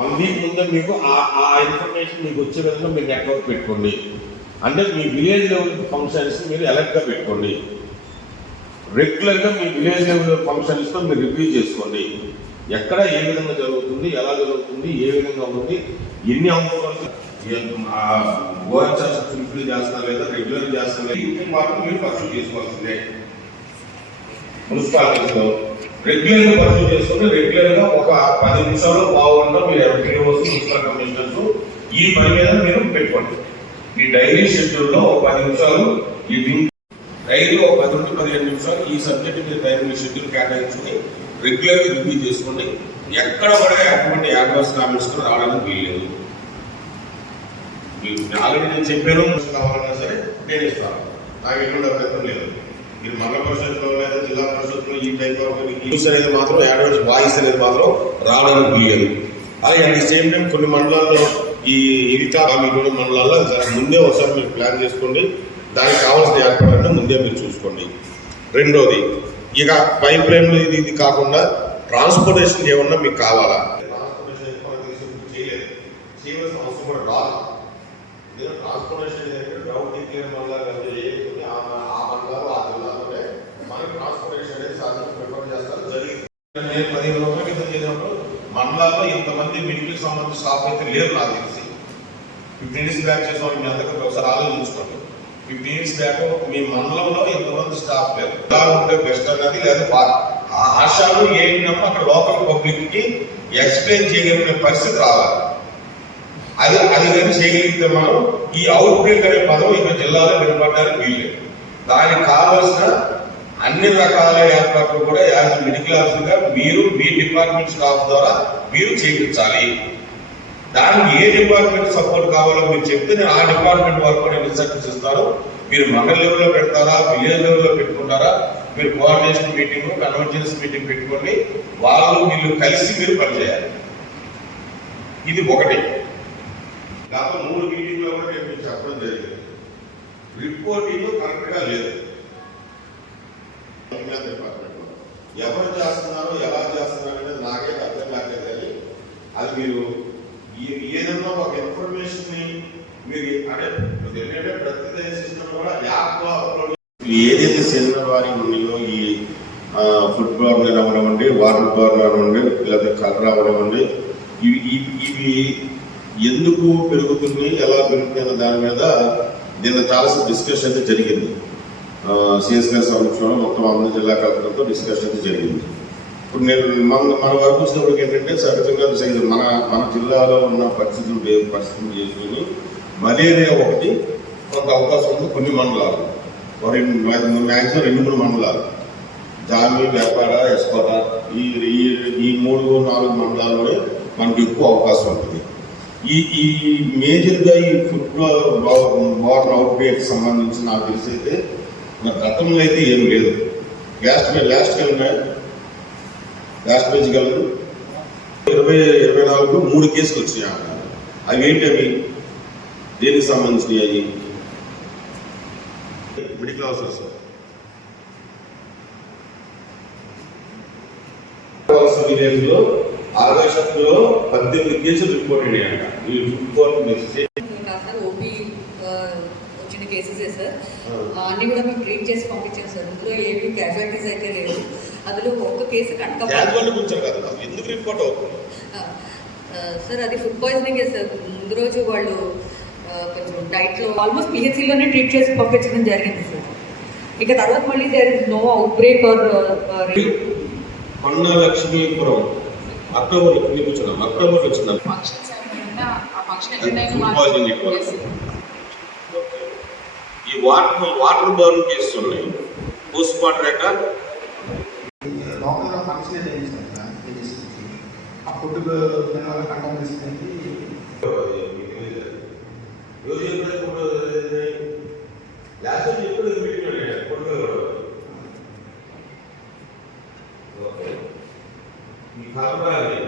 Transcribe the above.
1 week ముందే మీకు ఆ ఇన్ఫర్మేషన్ మీకు వచ్చే విధంగా మీరు నెట్వర్క్ పెట్టుకోండి. అంటే మీ విలేజ్ లెవెల్ ఫంక్షన్స్ మీరు అలర్ట్గా పెట్టుకోండి. రెగ్యులర్గా మీ విలేజ్ లెవెల్ ఫంక్షన్స్తో మీరు రివ్యూ చేసుకోండి. ఎక్కడ ఏ విధంగా జరుగుతుంది, ఎలా జరుగుతుంది, ఏ విధంగా ఉంది, ఎన్ని అవసరాలు ఓఆర్ఎస్ ఫుల్ఫిల్ చేస్తా లేదా రెగ్యులర్ చేస్తా లేదా ఇంటికి మాత్రం మీరు పర్సూ చేసుకోవాల్సిందే. మున్సిపాలిటీస్లో రెగ్యులర్గా పర్సూ చేసుకుంటే రెగ్యులర్గా ఒక 10 నిమిషాలు బాగుంటాం మీరు ఎంపీఓస్ మున్సిపల్ కమిషనర్స్ ఈ పని మీద మీరు పెట్టుకోండి. మీ డైలీ షెడ్యూల్లో ఒక 10 నిమిషాలు ఈ డైలీ ఒక 10 నుండి 15 నిమిషాలు ఈ సబ్జెక్ట్ మీద డైలీ షెడ్యూల్ కేటాయించుకుని రెగ్యులర్గా రివ్యూ చేసుకోండి. ఎక్కడ కూడా అటువంటి యాడ్వర్స్ కామెంట్స్ రావడానికి వీల్లేదు. ఆల్రెడీ నేను చెప్పాను, కావాలన్నా సరే నేను ఇస్తాను, నాకు ఎటువంటి అభ్యంతరం లేదు. మీరు మండల పరిషత్లో లేదా జిల్లా పరిషత్లో ఈ టైప్ ఆఫ్ న్యూస్ అనేది మాత్రం యాడ్వర్స్ వాయిస్ అనేది మాత్రం రావడానికి వీల్లేదు. అలాగే అట్ ది సేమ్ టైం కొన్ని మండలాల్లో ఈ ఇరికా మీటూరు మండలాల్లో ముందే ఒకసారి మీరు ప్లాన్ చేసుకోండి. దానికి కావాల్సిన ఏర్పాటు ముందే మీరు చూసుకోండి. రెండోది, ఇక పైప్ లైన్లు ఇది కాకుండా ట్రాన్స్పోర్టేషన్ ఏమన్నా మీకు కావాలా, ట్రాన్స్పోర్టేషన్ చేయవలసిన అవసరం కూడా రాదు. ట్రాన్స్పోర్టేషన్ డౌట్ డిక్లేర్ మండలాలు ఆ మండలాలు ఆ జిల్లాలోనే మనకి ట్రాన్స్పోర్టేషన్ అనేది సాధారణ ప్రిఫర్ చేస్తారు. జరిగింది. నేను 15 రోజుల క్రితం చేసినప్పుడు మండలాల్లో ఇంతమంది మెడికల్ సంబంధించిన స్టాఫ్ అయితే లేరు నాకు తెలిసి. 15 డేస్ బ్యాక్ చేసిన మీ అందరికీ ఒకసారి ఆలోచించుకోండి. 15 డేస్ బ్యాక్ మీ మండలంలో ఎంతమంది స్టాఫ్ లేరు. ఎలా ఉంటే బెస్ట్ అనేది లేదా ఆశాలు ఏమిటప్పుడు అక్కడ లోకల్ పబ్లిక్ కి ఎక్స్ప్లెయిన్ చేయగలిగిన పరిస్థితి రావాలి. అది కానీ చేయగలిగితే మనం ఈ అవుట్ బ్రేక్ అనే పదం ఇక జిల్లాలో వినపడడానికి వీల్లేదు. దానికి కావలసిన అన్ని రకాల ఏర్పాట్లు కూడా యాజ్ మెడికల్ ఆఫీసర్గా మీరు మీ డిపార్ట్మెంట్ స్టాఫ్ ద్వారా మీరు చేయించాలి. దానికి ఏ డిపార్ట్మెంట్ సపోర్ట్ కావాలో మీరు చెప్తే నేను ఆ డిపార్ట్మెంట్ వరకు కూడా ఇన్స్ట్రక్షన్స్ ఇస్తాను. మీరు మండల లెవెల్లో పెడతారా, విలేజ్ లెవెల్లో పెట్టుకుంటారా, మీరు కోఆర్డినేషన్ మీటింగ్, కన్వర్జెన్స్ మీటింగ్ పెట్టుకోండి. వాళ్ళు వీళ్ళు కలిసి మీరు పనిచేయాలి. ఇది ఒకటి. గత 3 మీటింగ్లో కూడా నేను చెప్పడం జరిగింది. రిపోర్టింగ్ కరెక్ట్గా లేదు. డిపార్ట్మెంట్లో ఎవరు చేస్తున్నారో ఎలా చేస్తున్నారు అనేది నాకైతే అర్థం కాలేదు. కానీ అది మీరు ఏదన్నా ఒక ఇన్ఫర్మేషన్ ని మీరు అంటే ఏంటంటే ప్రతి సిస్టమ్ కూడా యాప్లో అప్లోడ్ ఏదైతే సెమినార్ వారి ఉన్నాయో ఈ ఫుడ్ ప్రాబ్లం అవ్వనివ్వండి, వాటర్ ప్రాబ్లం అవ్వండి, లేదా కలర్ అవ్వనివ్వండి, ఇవి ఎందుకు పెరుగుతుంది, ఎలా పెరుగుతుంది దాని మీద నిన్న చాలా డిస్కషన్ అయితే జరిగింది. సిఎస్ గారి సమక్షంలో మొత్తం అన్ని జిల్లా కలెక్టర్తో డిస్కషన్ అయితే జరిగింది. ఇప్పుడు నేను మన వరకు వచ్చినప్పటికి ఏంటంటే సహజంగా మన జిల్లాలో ఉన్న పరిస్థితులు చేసుకుని మలేరియా ఒకటి కొంత అవకాశం ఉంది. కొన్ని మండలాలు మ్యాక్సిమం 2-3 మండలాలు జామి, వేపాడ, ఎస్కోట ఈ 3-4 మండలాల్లోనే మనకు ఎక్కువ అవకాశం ఉంటుంది. ఈ మేజర్గా ఈ ఫుడ్ వాటర్ అవుట్ బ్రేక్ సంబంధించి నాకు తెలిసి అయితే మరి గతంలో అయితే ఏం లేదు. లాస్ట్ పేజ్ గలరు 2024 3 కేసులు వచ్చినాయి. అవి ఏంటవి, దేనికి సంబంధించినవి? అవి మెడికల్ ఆఫీసర్స్ విలేజ్లో ఆగస్టులో 18 కేసులు రిపోర్ట్ అయ్యాయంట. ఈ ఓపీ వచ్చిన కేసెస్ సార్ అన్ని కూడా మేము ట్రీట్ చేసి పంపించాం సార్. ఇందులో ఏమి క్యాజువాలిటీస్ అయితే లేవు. అందులో ఒక్క కేసు ఎందుకు రిపోర్ట్ అవుతుంది సార్, అది ఫుడ్ పాయిజనింగ్ సార్. ముందు రోజు వాళ్ళు కొంచెం డైట్లో ఆల్మోస్ట్ పిహెచ్సిలోనే ట్రీట్ చేసి పంపించడం జరిగింది సార్. ఇక తర్వాత మళ్ళీ there is no outbreak or Lakshmipuram October వచ్చిన ఈ వాటర్ బర్న్ చేస్తున్నాయి. పోస్ట్ మార్టం రికార్డ్ ఫంక్షన్ ఆ ఫుడ్ కంట్రోల్ తీసుకుంది. ఈ కారణాలు